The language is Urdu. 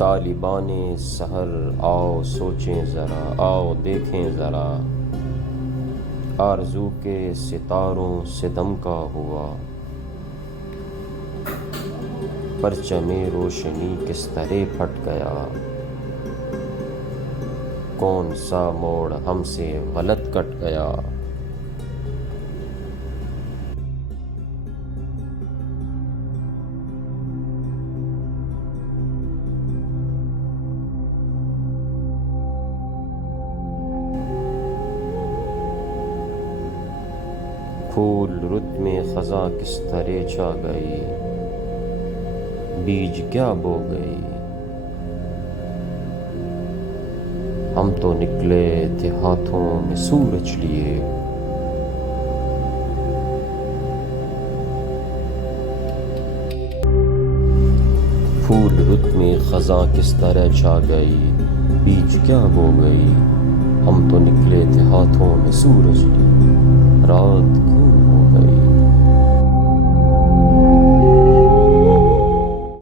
طالبان سحر آؤ سوچیں ذرا، آؤ دیکھیں ذرا، آرزو کے ستاروں سے دمکا ہوا، پرچم روشنی کس طرح پھٹ گیا، کون سا موڑ ہم سے غلط کٹ گیا۔ پھول رت میں خزاں کس طرح چھا گئی، بیج کیا بو گئی، ہم تو نکلے تھے ہاتھوں میں سورج لیے، پھول رت میں خزاں کس طرح چھا گئی، بیج کیا بو گئی، ہم تو نکلے تھے ہاتھوں میں سورج لیے، رات کیوں ہو گئی۔